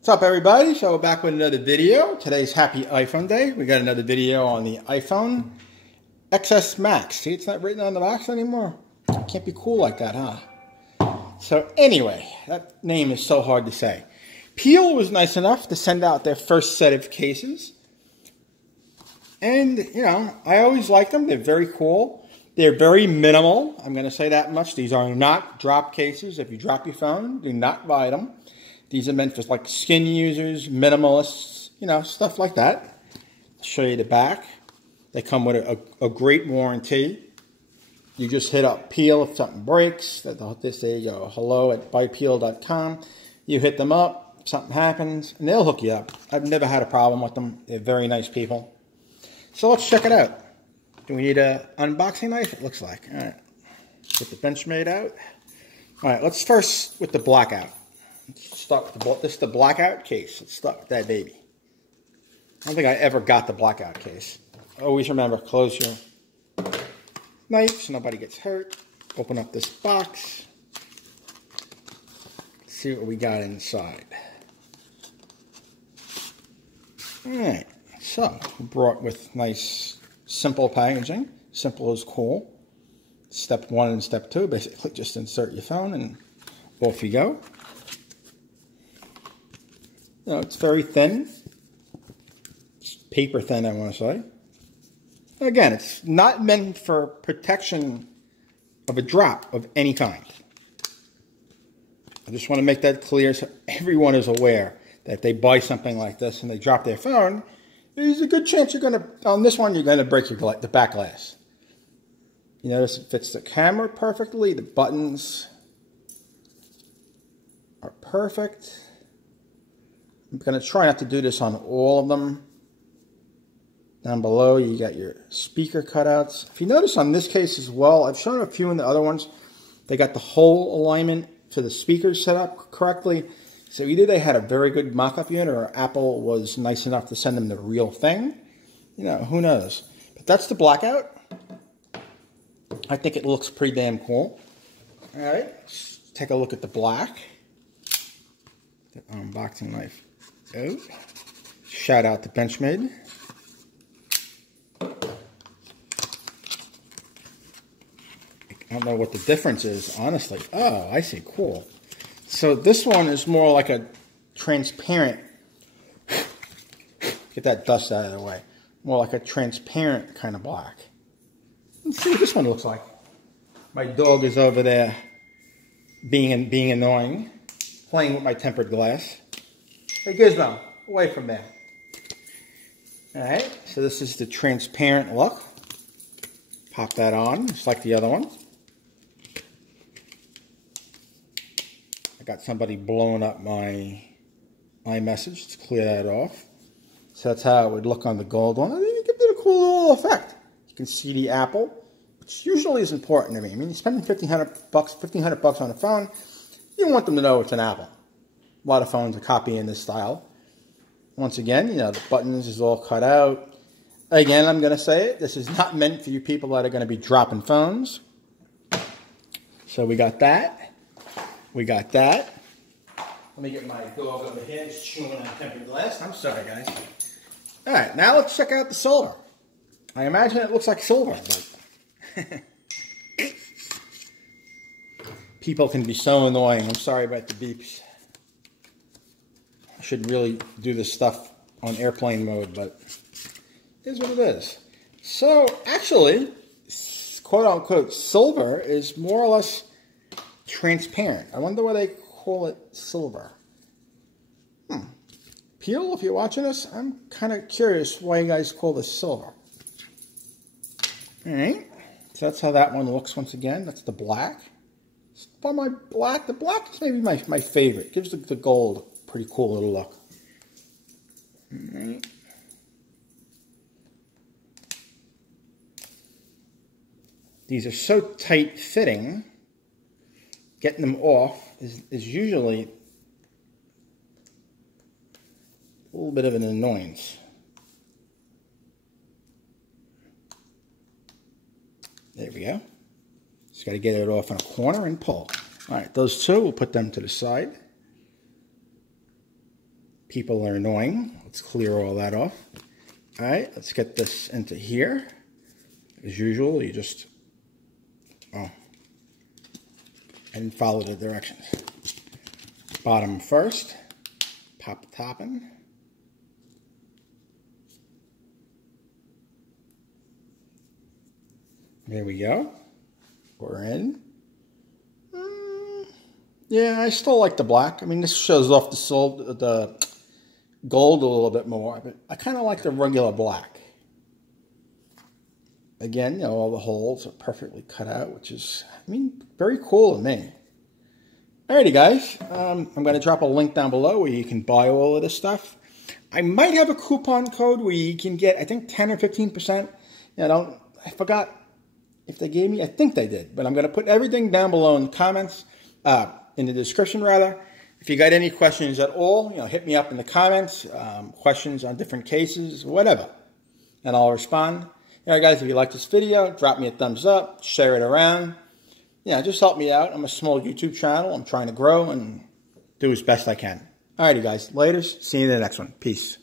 What's up, everybody? So we're back with another video. Today's Happy iPhone Day. We got another video on the iPhone XS Max. See, it's not written on the box anymore. Can't be cool like that, huh? So anyway, that name is so hard to say. Peel was nice enough to send out their first set of cases. And, you know, I always like them. They're very cool. They're very minimal. I'm going to say that much. These are not drop cases. If you drop your phone, do not buy them. These are meant for like skin users, minimalists, you know, stuff like that. I'll show you the back. They come with a great warranty. You just hit up Peel if something breaks. There you go, hello@buypeel.com. You hit them up, if something happens, and they'll hook you up. I've never had a problem with them. They're very nice people. So let's check it out. Do we need an unboxing knife? It looks like. All right. Get the Benchmade out. All right, let's first with the blackout. Let's start with this is the blackout case. Let's start with that baby. I don't think I ever got the blackout case. Always remember, close your knife so nobody gets hurt. Open up this box. See what we got inside. Alright, so brought with nice simple packaging. Simple is cool. Step 1 and step 2, basically just insert your phone and off you go. You know, it's very thin. It's paper thin, I want to say. Again, it's not meant for protection of a drop of any kind. I just want to make that clear so everyone is aware that if they buy something like this and they drop their phone, there's a good chance you're going to, on this one, you're going to break the back glass. You notice it fits the camera perfectly. The buttons are perfect. I'm going to try not to do this on all of them. Down below, you got your speaker cutouts. If you notice on this case as well, I've shown a few in the other ones. They got the whole alignment for the speakers set up correctly. So either they had a very good mock-up unit or Apple was nice enough to send them the real thing. You know, who knows. But that's the blackout. I think it looks pretty damn cool. All right, let's take a look at the black. The unboxing knife. Oh, shout out to Benchmade. I don't know what the difference is, honestly. Oh, I see. Cool. So this one is more like a transparent. Get that dust out of the way. More like a transparent kind of black. Let's see what this one looks like. My dog is over there being annoying, playing with my tempered glass. Hey Gizmo, away from there. Alright, so this is the transparent look. Pop that on, just like the other one. I got somebody blowing up my iMessage. Let's clear that off. So that's how it would look on the gold one. I think it gives it a cool little effect. You can see the Apple, which usually is important to me. I mean, you're spending $1,500 bucks on a phone, you want them to know it's an Apple. A lot of phones are copying this style. Once again, you know, the buttons is all cut out. Again, I'm going to say it. This is not meant for you people that are going to be dropping phones. So we got that. We got that. Let me get my dog over here. He's chewing on tempered glass. I'm sorry, guys. All right, now let's check out the silver. I imagine it looks like silver, but people can be so annoying. I'm sorry about the beeps. I should really do this stuff on airplane mode, but it is what it is. So, actually, quote-unquote, silver is more or less transparent. I wonder why they call it silver. Peel, if you're watching this, I'm kind of curious why you guys call this silver. Alright, so that's how that one looks once again. That's the black. But my black, the black is maybe my favorite. It gives the gold a pretty cool little look. Alright. These are so tight fitting, getting them off is usually a little bit of an annoyance. There we go. Just got to get it off in a corner and pull. All right, those two, we'll put them to the side. people are annoying. Let's clear all that off. All right, let's get this into here. As usual, you just, I didn't follow the directions. Bottom first, pop the top in. There we go. We're in. Yeah, I still like the black. I mean, this shows off the gold a little bit more, but I kind of like the regular black. Again, you know, all the holes are perfectly cut out, which is, I mean, very cool to me. Alrighty, guys. I'm going to drop a link down below where you can buy all of this stuff. I might have a coupon code where you can get, I think, 10 or 15%. You know, I forgot if they gave me. I think they did, but I'm going to put everything down below in the comments, in the description rather. If you got any questions at all, you know, hit me up in the comments. Questions on different cases, whatever, and I'll respond. Alright, guys, if you like this video, drop me a thumbs up, share it around. Yeah, just help me out. I'm a small YouTube channel. I'm trying to grow and do as best I can. Alrighty, guys. Laters. See you in the next one. Peace.